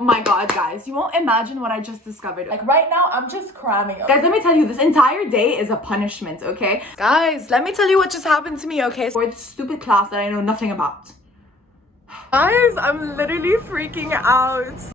My god, guys, you won't imagine what I just discovered. Like right now I'm just cramming. Guys, let me tell you, this entire day is a punishment, okay? Guys, let me tell you what just happened to me, okay? For this stupid class that I know nothing about. Guys, I'm literally freaking out.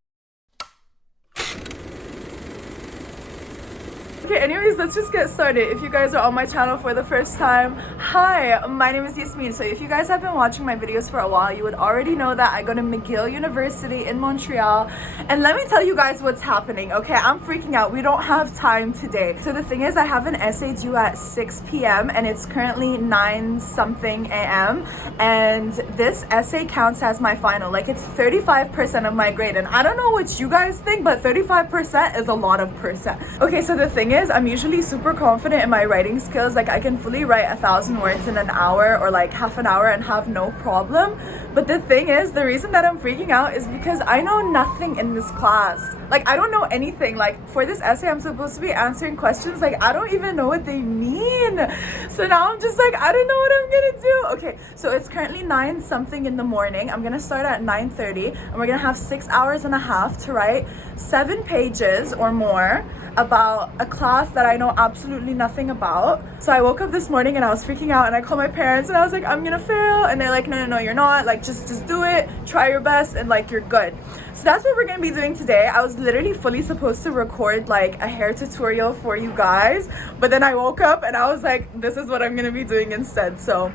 Okay, anyways, let's just get started. If you guys are on my channel for the first time, hi, my name is Yasmin. So if you guys have been watching my videos for a while, you would already know that I go to McGill University in Montreal. And let me tell you guys what's happening, okay? I'm freaking out. We don't have time today. So the thing is, I have an essay due at 6 p.m. and it's currently 9 something a.m. And this essay counts as my final. Like, it's 35% of my grade. And I don't know what you guys think, but 35% is a lot of percent. Okay, so the thing is, I'm usually super confident in my writing skills. Like, I can fully write 1,000 words in an hour or like half an hour and have no problem. But the thing is, the reason that I'm freaking out is because I know nothing in this class. Like, I don't know anything. Like, for this essay, I'm supposed to be answering questions. Like, I don't even know what they mean. So now I'm just like, I don't know what I'm gonna do. Okay, so it's currently 9 something in the morning. I'm gonna start at 9:30 and we're gonna have 6 hours and a half to write 7 pages or more about a class that I know absolutely nothing about. So I woke up this morning and I was freaking out and I called my parents and I was like, I'm gonna fail. And they're like, no, you're not. Like, just do it, try your best, and like, you're good. So that's what we're gonna be doing today. I was literally fully supposed to record like a hair tutorial for you guys, but then I woke up and I was like, this is what I'm gonna be doing instead. So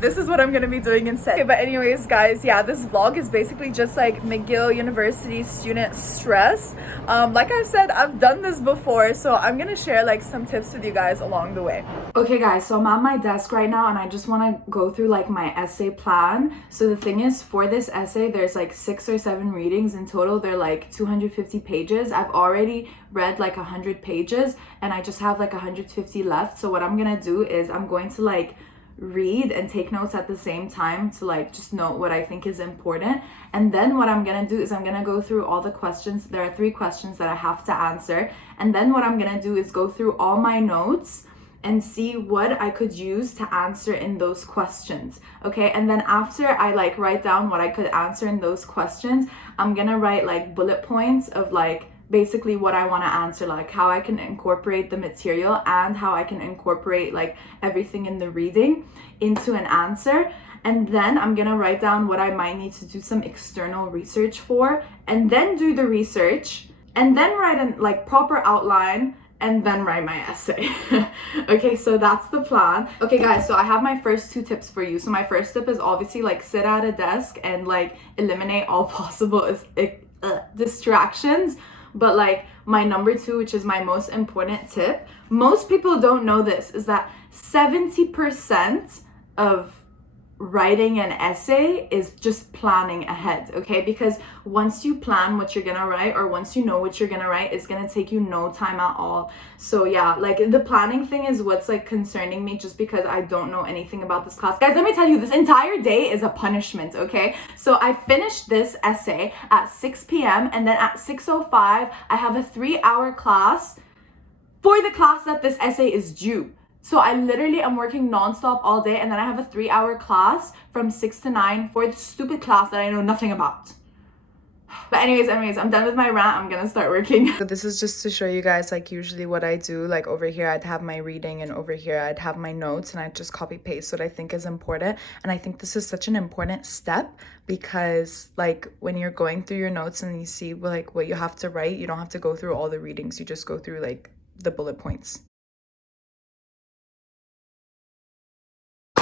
this is what I'm gonna be doing instead. Okay, but anyways, guys, yeah, this vlog is basically just like McGill University student stress. Like I said, I've done this before, so I'm gonna share like some tips with you guys along the way. Okay, guys, so I'm at my desk right now and I just want to go through like my essay plan. So the thing is, for this essay, there's like 6 or 7 readings in total. They're like 250 pages. I've already read like 100 pages and I just have like 150 left. So what I'm gonna do is I'm going to like read and take notes at the same time to like just note what I think is important. And then what I'm gonna do is I'm gonna go through all the questions. There are 3 questions that I have to answer, and then what I'm gonna do is go through all my notes and see what I could use to answer in those questions. Okay, and then after I like write down what I could answer in those questions, I'm gonna write like bullet points of like basically what I want to answer, like how I can incorporate the material and how I can incorporate like everything in the reading into an answer. And then I'm gonna write down what I might need to do some external research for, and then do the research, and then write a like proper outline, and then write my essay. Okay, so that's the plan. Okay guys, so I have my first 2 tips for you. So my first tip is obviously like sit at a desk and like eliminate all possible distractions. But like my number 2, which is my most important tip, most people don't know this, is that 70% of writing an essay is just planning ahead, okay? Because once you plan what you're gonna write, or once you know what you're gonna write, it's gonna take you no time at all. So yeah, like the planning thing is what's like concerning me, just because I don't know anything about this class. Guys, let me tell you, this entire day is a punishment, okay? So I finished this essay at 6 p.m. and then at 6:05 I have a 3-hour class for the class that this essay is due. So I literally am working nonstop all day, and then I have a 3-hour class from 6 to 9 for the stupid class that I know nothing about. But anyways, I'm done with my rant. I'm gonna start working. So this is just to show you guys like usually what I do. Like over here I'd have my reading, and over here I'd have my notes, and I just copy paste what I think is important. And I think this is such an important step, because like when you're going through your notes and you see like what you have to write, you don't have to go through all the readings. You just go through like the bullet points.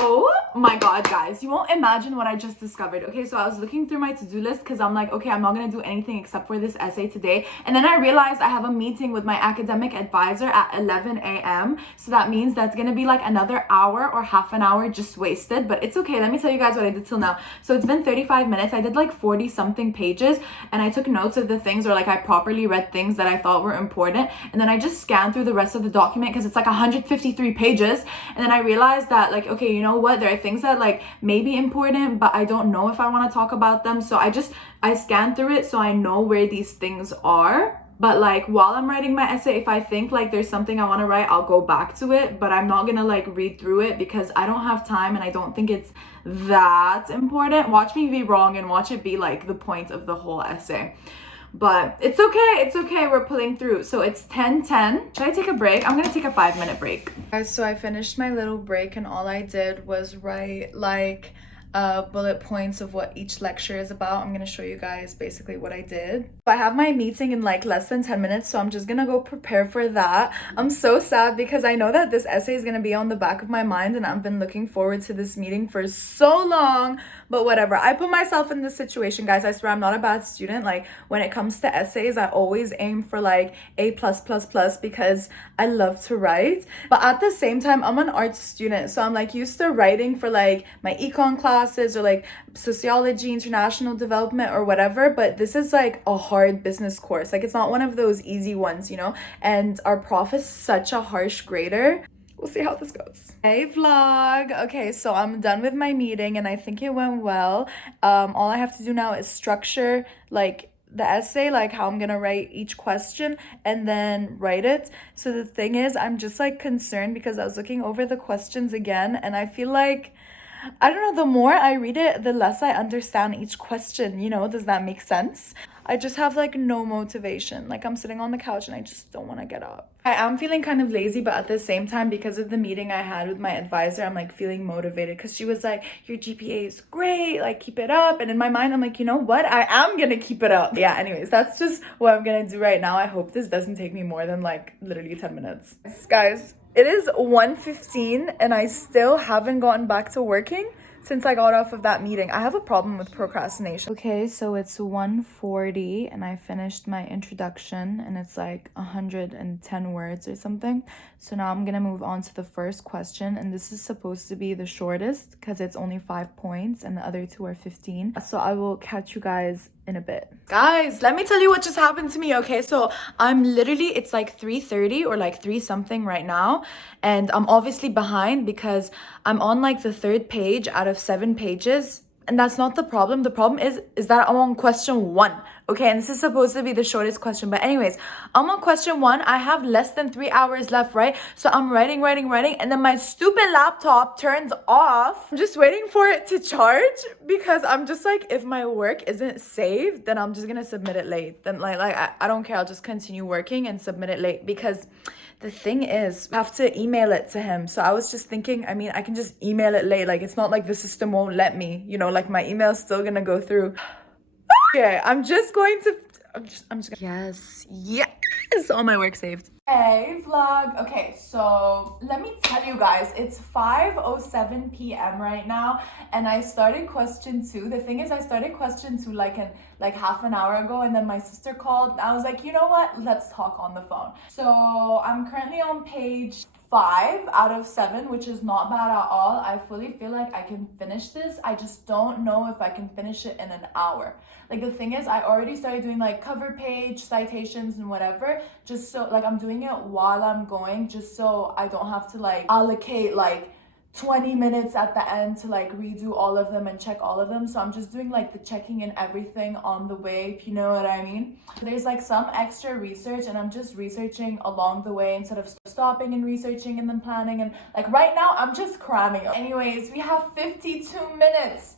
Oh my god, guys, you won't imagine what I just discovered. Okay, so I was looking through my to-do list because I'm like, okay, I'm not gonna do anything except for this essay today. And then I realized I have a meeting with my academic advisor at 11 a.m. So that means that's gonna be like another hour or half an hour just wasted. But it's okay, let me tell you guys what I did till now. So it's been 35 minutes. I did like 40 something pages, and I took notes of the things, or like I properly read things that I thought were important. And then I just scanned through the rest of the document because it's like 153 pages. And then I realized that like, okay, you know what, there are things that like may be important, but I don't know if I want to talk about them. So I scanned through it so I know where these things are. But like while I'm writing my essay, if I think like there's something I want to write, I'll go back to it, but I'm not gonna like read through it because I don't have time and I don't think it's that important. Watch me be wrong and watch it be like the point of the whole essay. but it's okay, we're pulling through. So it's 10:10. Should I take a break? I'm gonna take a 5-minute break. Guys, so I finished my little break and all I did was write like bullet points of what each lecture is about. I'm gonna show you guys basically what I did. I have my meeting in like less than 10 minutes, so I'm just gonna go prepare for that. I'm so sad because I know that this essay is gonna be on the back of my mind and I've been looking forward to this meeting for so long, but whatever. I put myself in this situation, guys. I swear I'm not a bad student. Like when it comes to essays, I always aim for like A+++ because I love to write, but at the same time I'm an arts student, so I'm like used to writing for like my econ classes or like sociology, international development or whatever, but this is like a hard business course. Like it's not one of those easy ones, you know, and our prof is such a harsh grader. We'll see how this goes. Hey vlog. Okay, so I'm done with my meeting and I think it went well. All I have to do now is structure like the essay, like how I'm gonna write each question and then write it. So the thing is, I'm just like concerned because I was looking over the questions again and I feel like, I don't know, the more I read it, the less I understand each question, you know? Does that make sense? I just have like no motivation. Like I'm sitting on the couch and I just don't want to get up. I am feeling kind of lazy, but at the same time, because of the meeting I had with my advisor, I'm like feeling motivated because she was like, your GPA is great, like keep it up. And in my mind, I'm like, you know what? I am gonna keep it up. Yeah, anyways, that's just what I'm gonna do right now. I hope this doesn't take me more than like literally 10 minutes. Guys, it is 1:15 and I still haven't gotten back to working since I got off of that meeting. I have a problem with procrastination. Okay, so it's 1:40 and I finished my introduction and it's like 110 words or something. So now I'm gonna move on to the first question, and this is supposed to be the shortest because it's only 5 points and the other two are 15. So I will catch you guys in a bit. Guys, let me tell you what just happened to me, okay? So I'm literally, it's like 3:30 or like 3 something right now, and I'm obviously behind because I'm on like the 3rd page out of 7 pages. And that's not the problem. The problem is that I'm on question 1. Okay, and this is supposed to be the shortest question. But anyways, I'm on question 1. I have less than 3 hours left, right? So I'm writing, and then my stupid laptop turns off. I'm just waiting for it to charge because I'm just like, if my work isn't saved, then I'm just gonna submit it late. Then like I don't care. I'll just continue working and submit it late because the thing is, I have to email it to him. So I was just thinking, I mean, I can just email it late. Like, it's not like the system won't let me, you know, like my email's still gonna go through. Okay, I'm just gonna, yes, all my work saved. Hey vlog. Okay, so let me tell you guys, it's 5:07 p.m. right now and I started question 2. The thing is, I started question 2 like half an hour ago, and then my sister called and I was like, you know what, let's talk on the phone. So I'm currently on page 5 out of 7, which is not bad at all. I fully feel like I can finish this. I just don't know if I can finish it in an hour. Like the thing is, I already started doing like cover page, citations and whatever, just so like I'm doing it while I'm going, just so I don't have to like allocate like 20 minutes at the end to like redo all of them and check all of them. So I'm just doing like the checking and everything on the way, if you know what I mean. There's like some extra research and I'm just researching along the way instead of stopping and researching and then planning, and like right now I'm just cramming. Anyways, we have 52 minutes.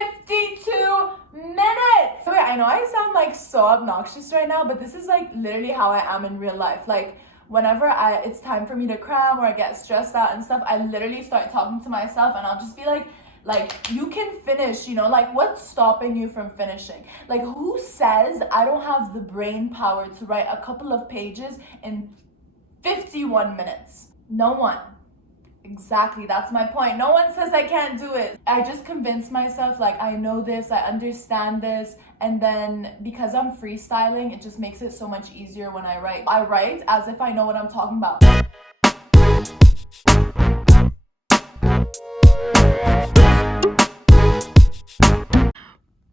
52 minutes! Wait, I know I sound like so obnoxious right now, but this is like literally how I am in real life. Like whenever it's time for me to cram or I get stressed out and stuff, I literally start talking to myself and I'll just be like, you can finish, you know, like what's stopping you from finishing? Like who says I don't have the brain power to write a couple of pages in 51 minutes? No one. Exactly, that's my point. No one says I can't do it. I just convince myself like I know this, I understand this, and then because I'm freestyling, it just makes it so much easier when I write. I write as if I know what I'm talking about.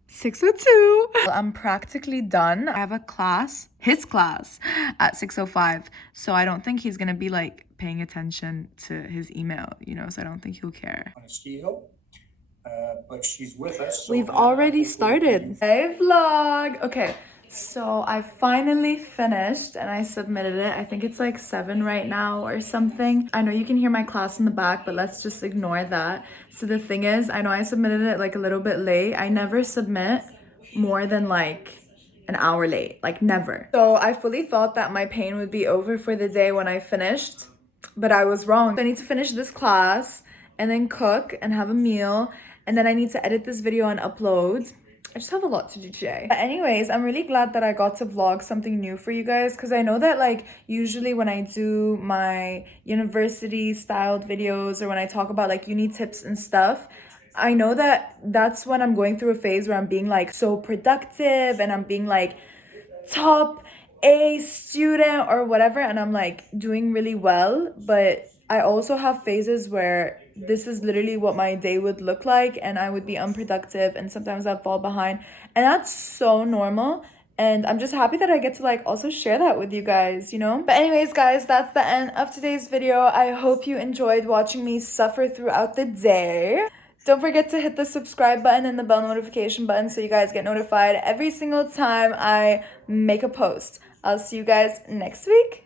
6:02. I'm practically done. I have a class, his class, at 6:05. So I don't think he's gonna be like paying attention to his email, you know, so I don't think he'll care. On a ski hill, but she's with us. So we've already started. Hey vlog. Okay, so I finally finished and I submitted it. I think it's like 7 right now or something. I know you can hear my class in the back, but let's just ignore that. So the thing is, I know I submitted it like a little bit late. I never submit more than like an hour late, like never. So I fully thought that my pain would be over for the day when I finished, but I was wrong. So I need to finish this class and then cook and have a meal, and then I need to edit this video and upload. I just have a lot to do today. But anyways, I'm really glad that I got to vlog something new for you guys, because I know that like usually when I do my university styled videos or when I talk about like uni tips and stuff, I know that that's when I'm going through a phase where I'm being like so productive and I'm being like top A student or whatever, and I'm like doing really well. But I also have phases where this is literally what my day would look like and I would be unproductive and sometimes I'd fall behind, and that's so normal. And I'm just happy that I get to like also share that with you guys, you know? But anyways, guys, that's the end of today's video. I hope you enjoyed watching me suffer throughout the day. Don't forget to hit the subscribe button and the bell notification button so you guys get notified every single time I make a post. I'll see you guys next week.